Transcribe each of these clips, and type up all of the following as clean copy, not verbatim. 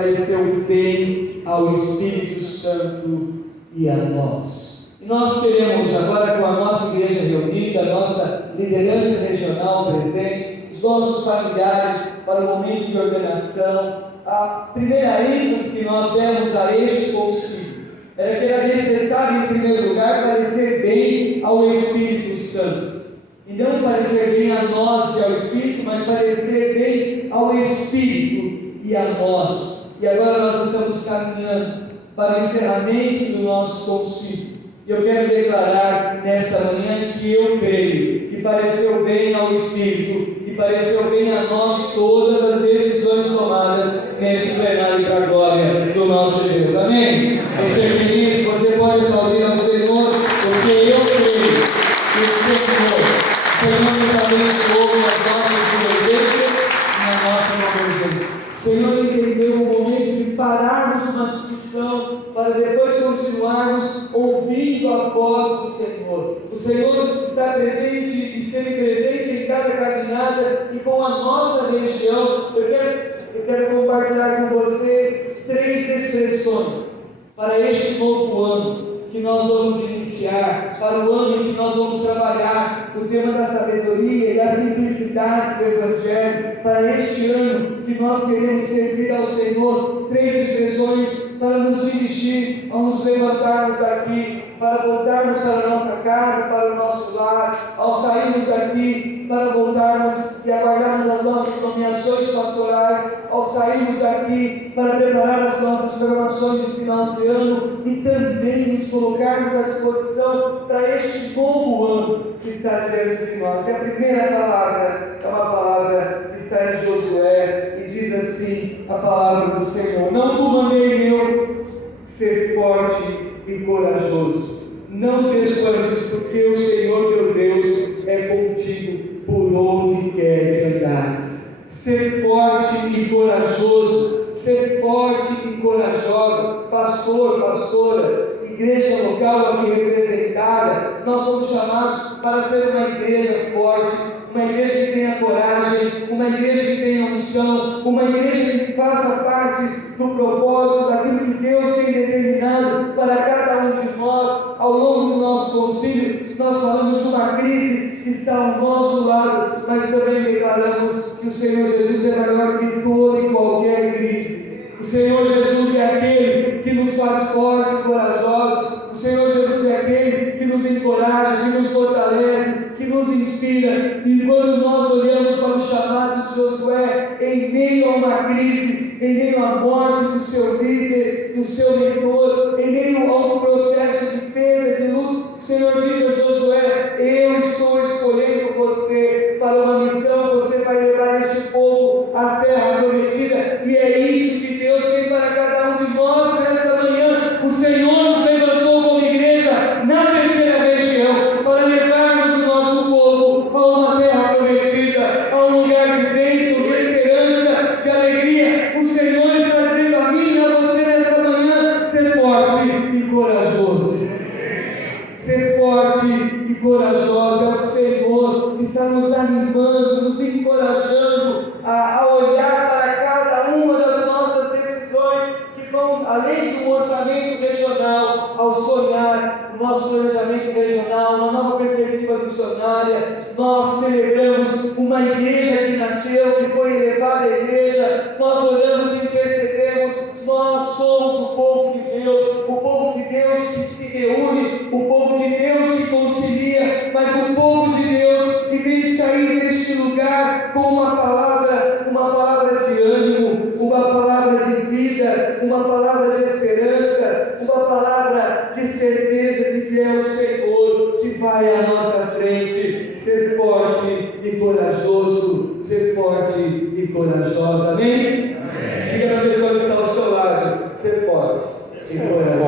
pareceu bem ao Espírito Santo e a nós. E nós queremos agora, com a nossa igreja reunida, a nossa liderança regional presente, os nossos familiares para o momento de ordenação, a primeira ênfase que nós demos a este concílio era que era necessário, em primeiro lugar, parecer bem ao Espírito Santo. E não parecer bem a nós e ao Espírito, mas parecer bem ao Espírito e a nós. E agora nós estamos caminhando para o encerramento do nosso concílio. E eu quero declarar nesta manhã que eu creio que pareceu bem ao Espírito e pareceu bem a nós todas as decisões tomadas neste plenário para a glória do nosso Deus. Amém? Você é ministro, você pode aplaudir ao Senhor, porque eu creio que o Senhor nos abençoou nas nossas divergências e na nossa convergência. O Senhor entendeu o momento de pararmos uma discussão para depois continuarmos ouvindo a voz do Senhor. O Senhor está presente, esteve presente em cada caminhada e com a nossa região. Eu quero compartilhar com vocês 3 expressões para este novo ano que nós vamos iniciar, para o ano em que nós vamos trabalhar o tema da sabedoria e da simplicidade do Evangelho, para este ano que nós queremos servir ao Senhor. 3 expressões para nos dirigir, ao nos levantarmos daqui, para voltarmos para a nossa casa, para o nosso lar, ao sairmos daqui, para voltarmos e aguardarmos as nossas nomeações pastorais, ao sairmos daqui, para preparar as nossas programações de final de ano e também nos colocarmos à disposição para este novo ano que está diante de nós. E a primeira palavra é uma palavra que está em Josué e diz assim a palavra do Senhor: não te mandei eu ser forte e corajoso, não te espantes, porque o Senhor teu Deus é contigo por onde quer que andares. Ser forte e corajoso, ser forte e corajosa, pastor, pastora, igreja local aqui representada, nós somos chamados para ser uma igreja forte, uma igreja que tenha coragem, uma igreja que tenha unção, uma igreja que faça parte do propósito, daquilo que Deus tem determinado para cada um de nós. Ao longo do nosso concílio, nós falamos de uma crise que está ao nosso lado, mas também declaramos que o Senhor Jesus é maior que toda e qualquer crise. O Senhor Jesus é aquele que nos faz fortes e corajosos. O Senhor Jesus é aquele que nos encoraja, que nos fortalece, que nos inspira. E quando nós olhamos para o chamado de Josué, em meio a uma crise, em meio à morte do seu líder, do seu mentor, em meio a um processo de perda, de luto, o Senhor diz a Josué: eu estou escolhendo você para uma missão, você vai levar este povo à terra prometida. E é isso que Deus tem para cada um de nós nesta manhã. O Senhor nos levantou como igreja na terceira região para levarmos o nosso povo a uma terra prometida, a um lugar de bênção, de esperança, de alegria. O Senhor está dizendo a mim e a você nesta manhã: ser forte e corajoso. Ser forte e corajoso. É o Senhor que está nos animando, nos encorajando a olhar para cada uma das nossas decisões que vão além de um orçamento regional, ao sonhar o nosso planejamento regional, uma nova perspectiva missionária. Nós celebramos uma igreja que nasceu, que foi elevada à igreja. Nós oramos e intercedemos. Nós somos o povo de Deus, o povo de Deus que se reúne, o povo de Deus que concilia, mas o povo de Deus que tem de sair deste lugar com uma palavra de ânimo, uma palavra de vida, uma palavra de esperança, uma palavra de certeza de que é o Senhor que vai à nossa frente. Ser forte e corajoso, ser forte e corajosa. Amém? Diga para a pessoa que está ao seu lado: ser forte e corajoso.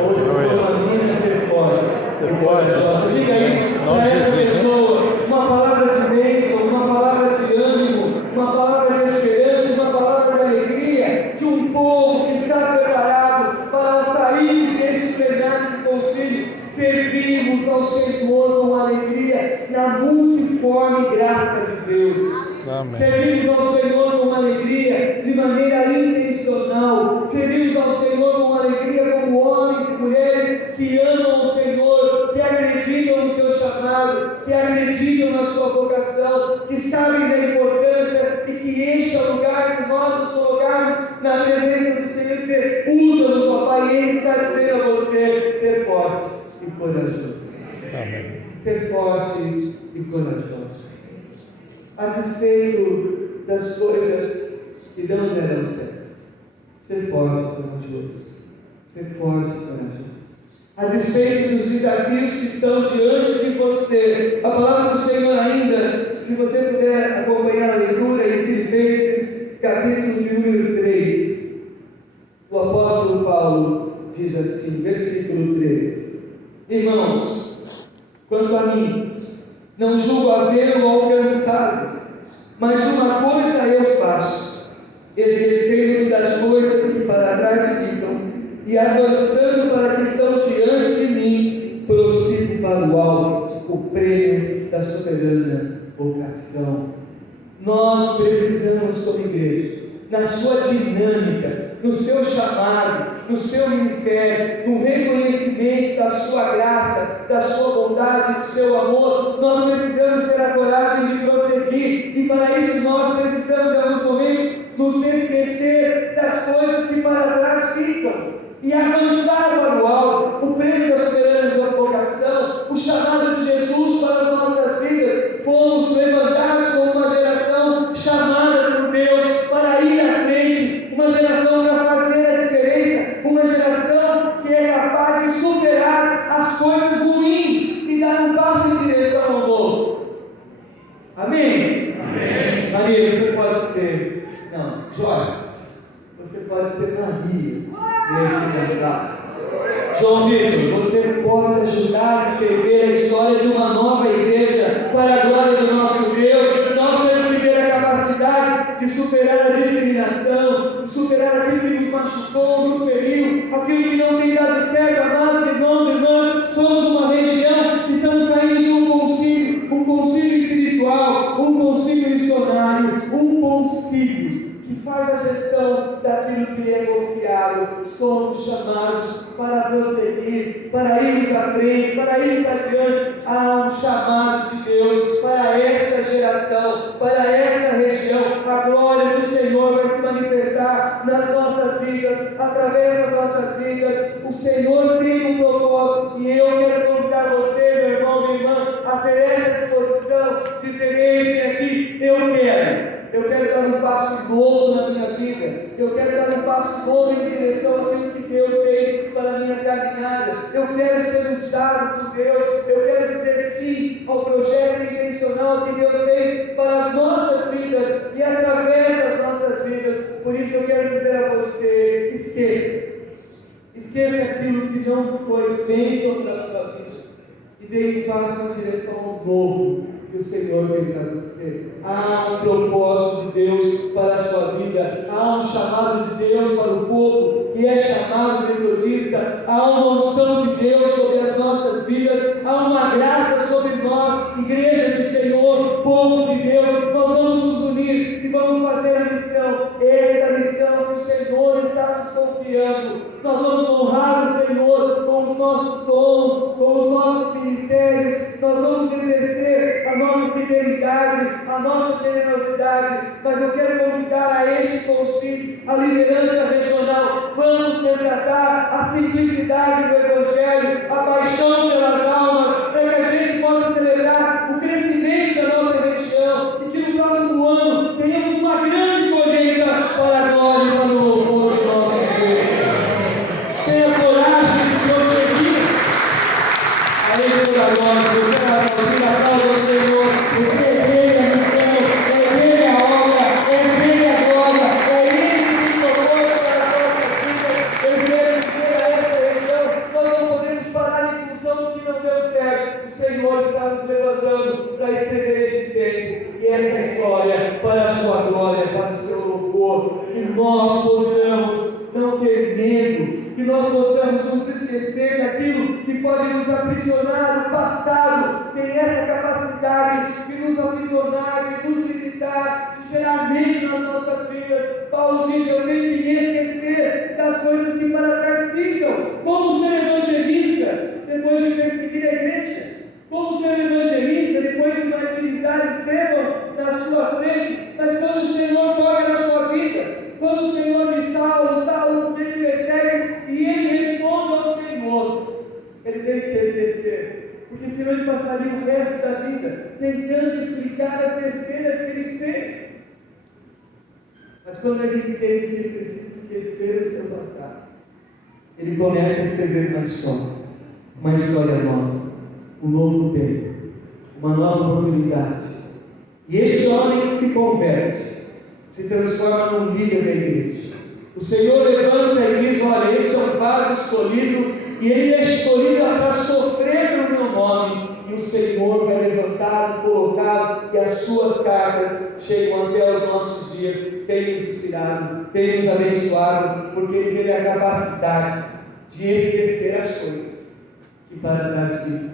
Ou ser forte e corajosa. Diga isso para essa pessoa. Uma palavra de bênção, uma palavra de ânimo, uma palavra de esperança, uma palavra de alegria, de um povo maneira intencional. Servimos ao Senhor com alegria, como homens e mulheres que amam o Senhor, que acreditam no seu chamado, que acreditam na sua vocação, que sabem da importância e que este é o lugar de nós nos colocarmos na presença do Senhor e dizer: usa-nos, ó Pai, e Ele está dizendo a você: ser forte e corajoso. Amém. Ser forte e corajoso. A despeito das coisas que não deram certo, ser forte e corajoso. Ser forte e corajoso. A despeito dos desafios que estão diante de você, a palavra do Senhor ainda, se você puder acompanhar a leitura em Filipenses, capítulo de número 3, o apóstolo Paulo diz assim, versículo 3: irmãos, quanto a mim, não julgo havê-lo alcançado, mas uma coisa eu faço, esquecendo-me das coisas que para trás ficam, e avançando para que estão diante de mim, prossigo para o alto, o prêmio da soberana vocação. Nós precisamos, como igreja, na sua dinâmica, no seu chamado, no seu ministério, no reconhecimento da sua graça, da sua bondade, do seu amor, nós precisamos ter a coragem de prosseguir, e para isso nós precisamos, em alguns momentos, nos esquecer das coisas que para trás ficam e avançar para o alto, o prêmio da soberana vocação, o chamado de Jesus para as nossas vidas. Fomos levantados como uma geração chamada por Deus para ir à frente, uma geração para fazer a diferença, uma geração que é capaz de superar as coisas ruins e dar um passo em direção ao novo. Amém? Amém. Maria, você pode ser, não, Joyce, você pode ser Maria nesse lugar. João Vitor, você pode ajudar a escrever a história de uma nova igreja para a glória do nosso Deus. Nós temos que ter a capacidade de superar a discriminação, de superar aquilo que nos machucou, nos feriu, aquilo que não tem dado certo. Amados irmãos e irmãs, somos uma região que estamos saindo de um concílio espiritual, um concílio missionário, um concílio que faz a gestão daquilo que lhe é confiado. Somos chamados para prosseguir, para irmos à frente, para irmos adiante. Há um chamado de Deus para esta geração, para esta região. A glória do Senhor vai se manifestar nas nossas vidas, através das nossas vidas. O Senhor tem um propósito, e eu quero convidar você, meu irmão, minha irmã, a ter essa disposição, dizer: eis-me aqui, eu quero dar um passo novo na minha vida, eu quero dar um passo novo em direção àquilo que Deus tem para a minha caminhada, eu quero ser usado por Deus, eu quero dizer sim ao projeto intencional que Deus tem para as nossas vidas e através das nossas vidas. Por isso eu quero dizer a você: esqueça aquilo que não foi bênção da sua vida e dê um passo em direção ao novo que o Senhor tem para você. Há um propósito de Deus para a sua vida, há um chamado de Deus para o povo que é chamado metodista, há uma unção de Deus sobre as nossas vidas, há uma graça sobre nós, igreja do Senhor, povo de Deus. Nós vamos nos unir e vamos fazer a missão, esta missão que o Senhor está nos confiando. Nós vamos honrar o Senhor com os nossos dons, com os nossos ministérios, nós vamos exercer a nossa fidelidade, a nossa generosidade. Mas eu quero convidar a este concílio, a liderança regional: vamos resgatar a simplicidade do Evangelho, a paixão pelas almas, para que a gente possa celebrar o crescimento da nossa região e que no próximo ano tenhamos uma grande colheita para a glória e para o louvor do nosso Deus. Tenha coragem de prosseguir. Aleluia, glória. Você vai aplaudir a causa do Senhor, porque é Ele a missão, é Ele a obra, é Ele a glória, é Ele que propõe para as nossas vidas. Eu quero dizer a esta região: nós não podemos parar em função do que não deu certo. O Senhor está nos levantando para escrever este tempo e esta história para a sua glória, para o seu louvor. Que nós possamos não ter medo, que nós possamos nos esquecer daquilo que pode nos aprisionar no passado. Tem essa capacidade de nos aprisionar, de nos limitar, de gerar medo nas nossas vidas. Paulo diz: eu que para trás ficam. Como ser evangelista depois de perseguir a igreja? Como ser evangelista depois de martirizar Estevão na sua frente? Mas quando o Senhor toca na sua vida, quando o Senhor diz: Saulo, Saulo, por que me persegues? E ele responde ao Senhor, ele tem que se esquecer, porque senão ele passaria o resto da vida tentando explicar as besteiras que ele fez. Mas quando ele entende que ele precisa esquecer o seu passado, ele começa a escrever uma história nova, um novo tempo, uma nova oportunidade. E este homem se converte, se transforma num líder da igreja. O Senhor levanta e diz: olha, este é um vaso escolhido, e ele é escolhido para sofrer no meu nome. E o Senhor vai levantado, colocado, e as suas cartas chegam até os nossos dias. Tem nos inspirado, tem nos abençoado, porque ele teve a capacidade de esquecer as coisas que para trás ficam.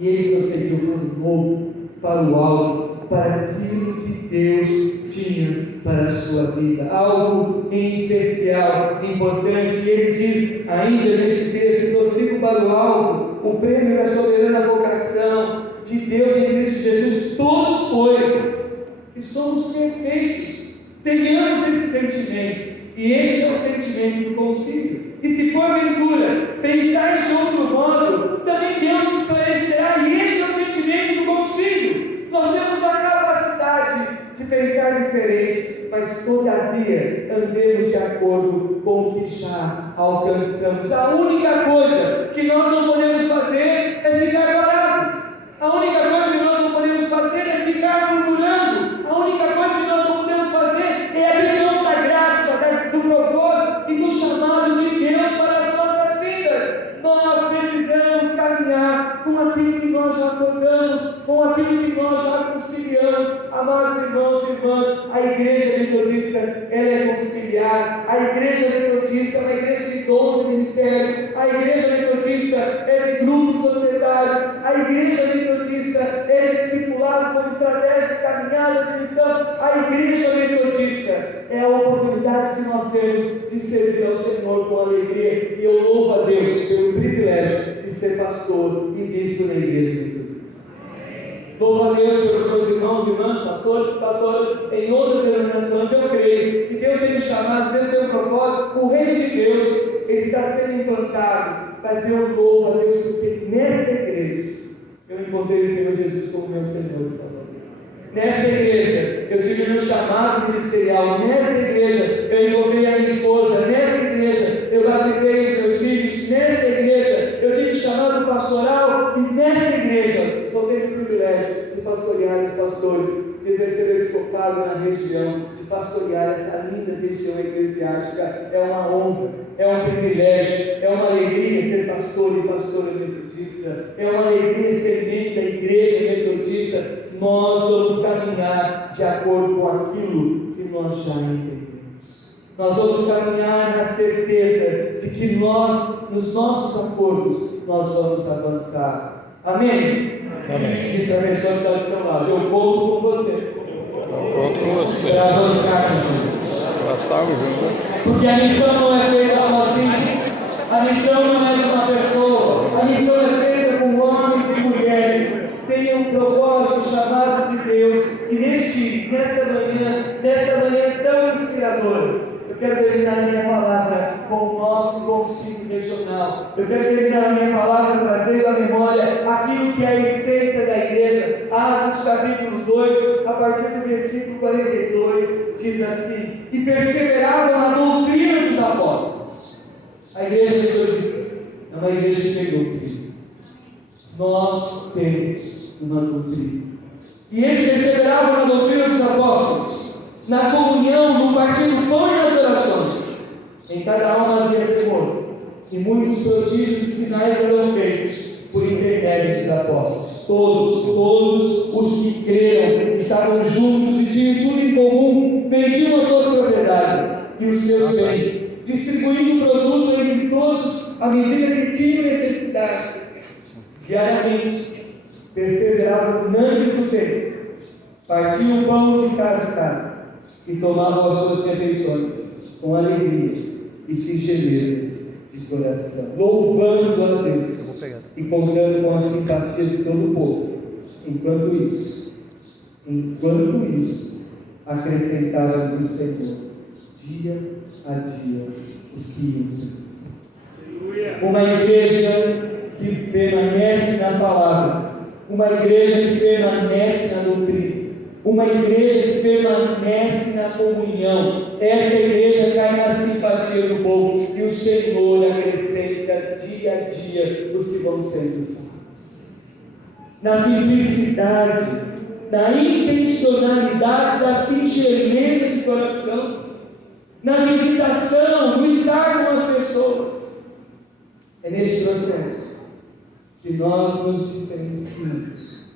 E ele prosseguiu para o novo, para o alto, para aquilo que Deus tinha para a sua vida, algo em especial, importante. E ele diz ainda neste texto: prossigo para o alvo, o prêmio da soberana vocação de Deus em Cristo Jesus, todos, pois, que somos perfeitos, tenhamos esse sentimento, e este é o sentimento do concílio. E se porventura pensais de outro modo, também Deus esclarecerá, e este é o sentimento do concílio. Nós temos a capacidade de pensar diferente, mas todavia andemos de acordo com o que já alcançamos. A única coisa que nós não podemos fazer é ficar parado. A única coisa que nós não podemos fazer é ficar murmurando. A única coisa que nós não podemos fazer é abrir mão da graça, do propósito e do chamado de Deus para as nossas vidas. Nós precisamos caminhar com aquilo que nós já acordamos, com aquilo que nós já conciliamos. Amados irmãos e irmãs, a igreja metodista, ela é conciliar. A igreja metodista é uma igreja de 12 ministérios. A igreja metodista é de grupos societários. A igreja metodista é de discipulado como estratégia de caminhada de missão. A igreja metodista é a oportunidade que nós temos de servir ao Senhor com alegria. E eu louvo a Deus pelo privilégio de ser pastor e bispo na igreja metodista. Louvo a Deus pelos meus irmãos e irmãs, pastores e pastoras em outras denominações. Eu creio que Deus tem me chamado, Deus tem um propósito. O reino de Deus, ele está sendo implantado. Mas eu louvo a Deus porque nessa igreja eu encontrei o Senhor Jesus como meu Senhor e Salvador. Nessa igreja eu tive meu chamado ministerial. Nessa igreja eu encontrei a minha esposa. Nessa igreja eu batizei os meus filhos. Nessa igreja eu tive chamado pastoral. E nessa igreja só teve o privilégio de pastorear os pastores, de exercer o episcopado na região, de pastorear essa linda região eclesiástica. É uma honra, é um privilégio, é uma alegria ser pastor e pastora metodista. É uma alegria ser membro da igreja metodista. Nós vamos caminhar de acordo com aquilo que nós já entendemos. Nós vamos caminhar na certeza de que nós, nos nossos acordos, nós vamos avançar. Amém? Amém. Diz a pessoa que está do seu lado: eu conto com você. Conto com você. Para avançar juntos. Passamos juntos. Porque a missão não é feita sozinha. A missão não é de uma pessoa. A missão é feita com homens e mulheres. Tem um propósito, chamado de Deus. E nesta manhã tão inspiradoras, eu quero terminar a minha palavra com o nosso concílio regional. Eu quero terminar a minha palavra trazendo à memória aquilo que é a essência da igreja. Atos capítulo 2, a partir do versículo 42, diz assim: e perseveravam na doutrina dos apóstolos. A igreja metodista é uma igreja que tem doutrina. Nós temos uma doutrina. E eles perseveravam na doutrina dos apóstolos, na comunhão, no partir do pão e nas orações. Em cada alma havia temor, e muitos prodígios e sinais eram feitos por intermédio dos apóstolos. Todos os que creram estavam juntos e tinham tudo em comum, vendiam as suas propriedades e os seus bens, distribuindo o produto entre todos à medida que tinham necessidade. Diariamente perseveravam unânimes no templo, partiam o pão de casa em casa e tomavam as suas refeições com alegria e singeleza de coração, louvando a Deus e contando com a simpatia de todo o povo. Enquanto isso, acrescentava-nos o Senhor, dia a dia, os que iam ser. Uma igreja que permanece na palavra, uma igreja que permanece na doutrina, uma igreja que permanece na comunhão. Essa igreja cai na simpatia do povo e o Senhor acrescenta dia a dia os que vão sendo salvos. Na simplicidade, na intencionalidade, da singeleza de coração, na visitação, no estar com as pessoas. É neste processo que nós nos diferenciamos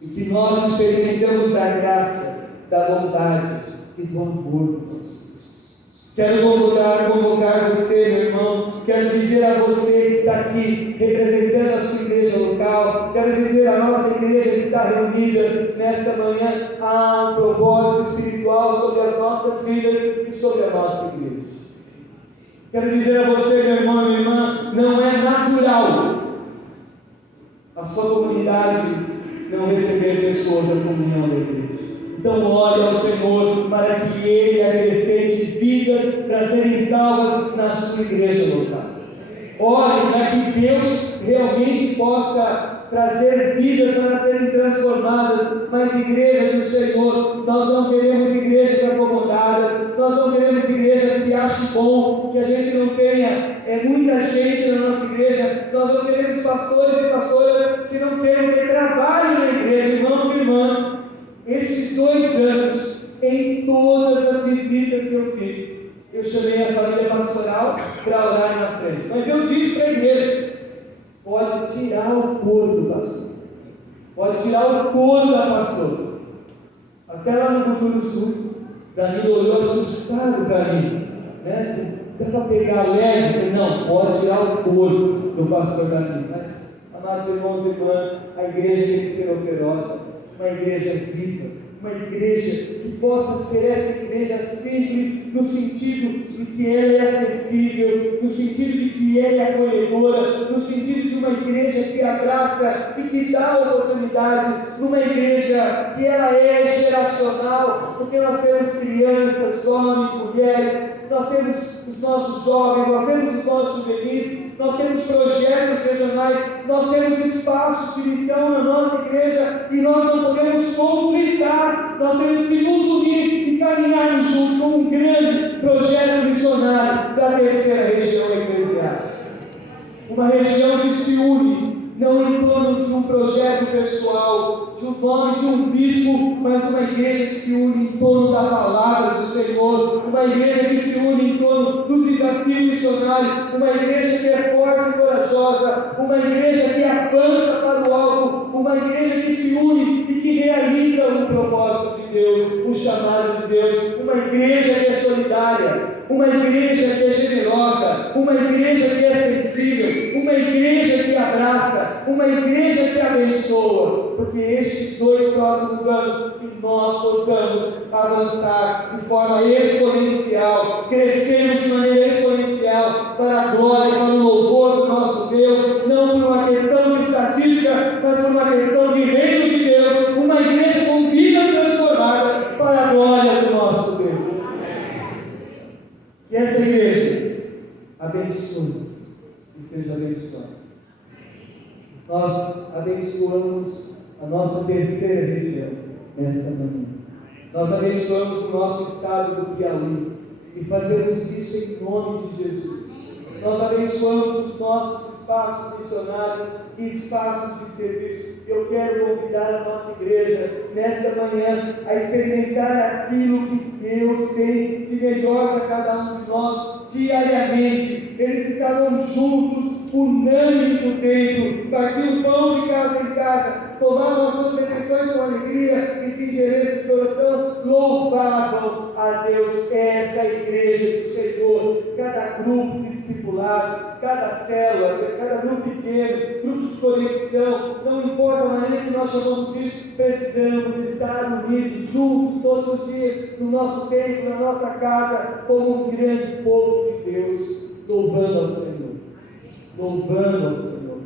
e que nós experimentamos da graça, da bondade e do amor de Deus. Quero convocar você, meu irmão. Quero dizer a você que está aqui representando a sua igreja local. Quero dizer a nossa igreja que está reunida nesta manhã. Há um propósito espiritual sobre as nossas vidas e sobre a nossa igreja. Quero dizer a você, meu irmão e minha irmã, não é natural a sua comunidade não receber pessoas da comunhão da igreja. Então ore ao Senhor para que Ele acrescente vidas para serem salvas na sua igreja local. Ore para que Deus realmente possa trazer vidas para serem transformadas, mas igreja do Senhor, nós não queremos igrejas acomodadas, nós não queremos igrejas que achem bom, que a gente não tenha muita gente na nossa igreja, nós não queremos pastores e pastoras que não queiram ter trabalho na igreja, irmãos e irmãs. Estes 2 anos, em todas as visitas que eu fiz, eu chamei a família pastoral para orar na frente, mas eu disse para a igreja: pode tirar o couro do pastor, pode tirar o couro da pastora. Até lá no Cultura do Sul, Danilo olhou assustado para mim, né? Dá para pegar leve? Eu falei: não, pode tirar o couro do pastor Danilo. Mas, amados irmãos e irmãs, a igreja tem que ser operosa, uma igreja viva, uma igreja que possa ser essa igreja simples, no sentido de que ela é acessível, no sentido de que ela é acolhedora, no sentido de uma igreja que abraça e que dá oportunidade, numa igreja que ela é geracional, porque nós temos crianças, homens, mulheres, nós temos os nossos jovens, nós temos os nossos juvenis, nós temos projetos regionais, nós temos espaços de missão na nossa igreja e nós não podemos conflitar, nós temos que nos unir e caminhar juntos como um grande projeto missionário da terceira região eclesiástica. Uma região que se une não em torno de um projeto pessoal, de um nome de um bispo, mas uma igreja que se une em torno da palavra do Senhor, uma igreja que se une em torno do desafio missionário, uma igreja que é forte e corajosa, uma igreja que avança para o alvo, uma igreja que se une e que realiza o propósito de Deus, o chamado de Deus, uma igreja que é solidária, uma igreja que é generosa, uma igreja que é sensível, uma igreja que abraça, uma igreja que abençoa, porque estes 2 próximos anos que nós possamos avançar de forma exponencial, crescermos de maneira exponencial para a glória, para o louvor do nosso Deus, não por uma questão de estatística, mas por uma questão de reino de Deus, uma igreja com vidas transformadas para a glória do nosso Deus. Que essa igreja abençoe e seja abençoada. Nós abençoamos a nossa terceira região nesta manhã. Nós abençoamos o nosso estado do Piauí e fazemos isso em nome de Jesus. Nós abençoamos os nossos espaços missionários e espaços de serviço. Eu quero convidar a nossa igreja nesta manhã a experimentar aquilo que Deus tem de melhor para cada um de nós diariamente. Eles estavam juntos, unânimes no templo, partiam o pão de casa em casa, tomavam as suas refeições com alegria e singeleza de coração, louvavam a Deus. Essa igreja do Senhor, cada grupo de discipulado, cada célula, cada grupo pequeno, grupo de conexão, não importa a maneira que nós chamamos isso, precisamos estar unidos, juntos, todos os dias, no nosso templo, na nossa casa, como um grande povo de Deus. louvando ao Senhor, louvando ao Senhor,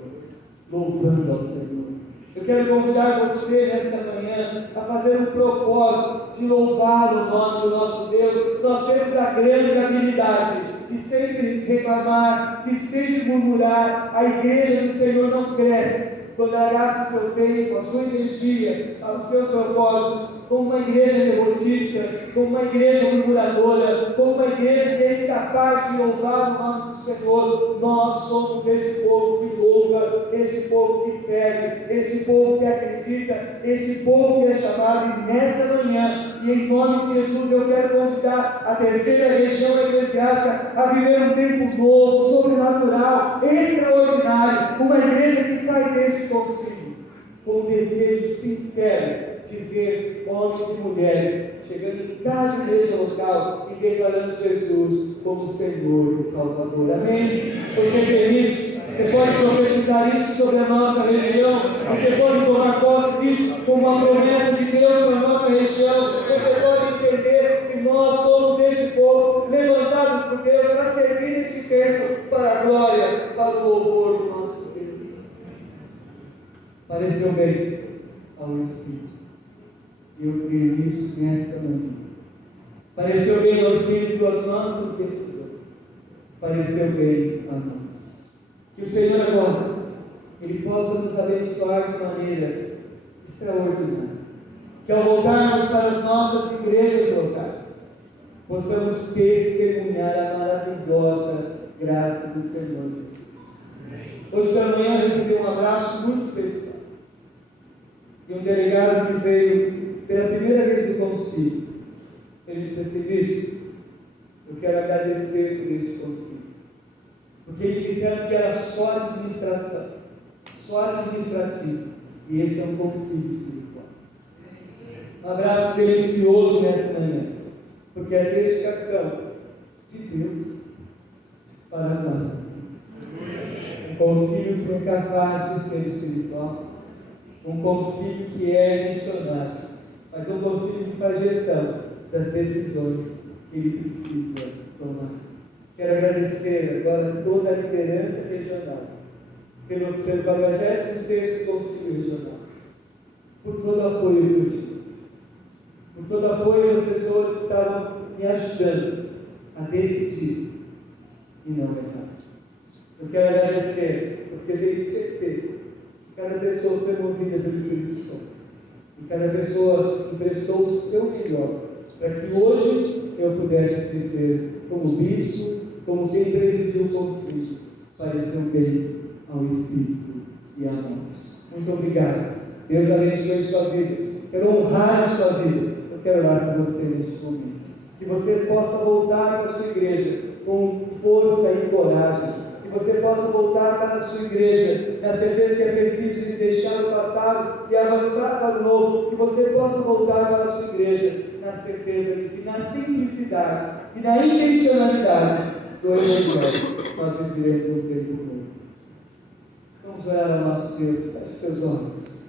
louvando ao Senhor. Eu quero convidar você nesta manhã a fazer um propósito de louvar o nome do nosso Deus. Nós temos a grande habilidade de sempre reclamar, de sempre murmurar. A igreja do Senhor não cresce quando ela gasta o seu tempo, a sua energia, os seus propósitos, como uma igreja derrotista, como uma igreja murmuradora, como uma igreja que é incapaz de louvar o nome do Senhor. Nós somos esse povo que louva, esse povo que serve, esse povo que acredita, esse povo que é chamado. E nessa manhã, e em nome de Jesus, eu quero convidar a terceira região eclesiástica a viver um tempo novo, sobrenatural, extraordinário, uma igreja que sai desse concílio com um desejo sincero de ver homens e mulheres chegando em cada igreja local e declarando Jesus como Senhor e Salvador. Amém? Você crê nisso? Você pode profetizar isso sobre a nossa região. Você pode tomar posse disso como uma promessa de Deus para a nossa região. Você pode entender que nós somos esse povo levantado por Deus para servir este tempo para a glória, para o louvor do nosso Deus. Pareceu bem ao Espírito. Eu creio nisso nesta manhã. Pareceu bem ao Espírito as nossas decisões. Pareceu bem a nós. Que o Senhor agora, Ele possa nos abençoar de maneira extraordinária. Que ao voltarmos para as nossas igrejas locais, possamos testemunhar a maravilhosa graça do Senhor Jesus. Hoje pela manhã recebi um abraço muito especial. E um delegado que veio pela primeira vez do concílio, ele disse assim: bispo, eu quero agradecer por este concílio, porque ele disseram que era só administração, só administrativo, e esse é um concílio espiritual. Um abraço delicioso nessa manhã, porque é a testificação de Deus para as nossas vidas. Um concílio que é capaz de ser espiritual, um concílio que é missionário, mas um concílio que faz gestão das decisões que ele precisa tomar. Quero agradecer agora toda a liderança regional, pelo 46º Concílio Regional, por todo o apoio que eu tive, por todo o apoio das pessoas que estavam me ajudando a decidir e não errar. Eu quero agradecer, porque tenho certeza que cada pessoa foi movida pelo Espírito Santo, e cada pessoa emprestou o seu melhor, para que hoje eu pudesse crescer como bispo, como quem presidiu o concílio, pareceu bem ao Espírito e a nós. Muito obrigado. Deus abençoe sua vida. Quero honrar a sua vida. Eu quero orar por você neste momento. Que você possa voltar para a sua igreja com força e coragem. Que você possa voltar para a sua igreja na certeza que é preciso de deixar o passado e avançar para o novo. Que você possa voltar para a sua igreja na certeza de que na simplicidade e na intencionalidade do Evangelho nós viveremos um tempo novo. Vamos orar ao nosso Deus. Feche seus olhos.